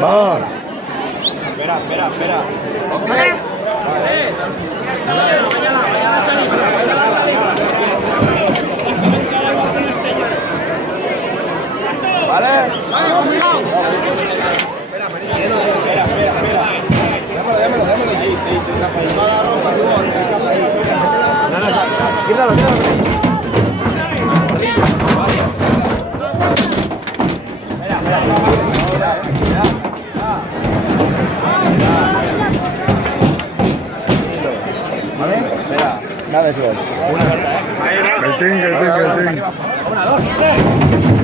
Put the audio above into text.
Va. Espera. Vale. Quítalo. ¿Vale? Nada es gol. Que el ting. Una, dos, tres.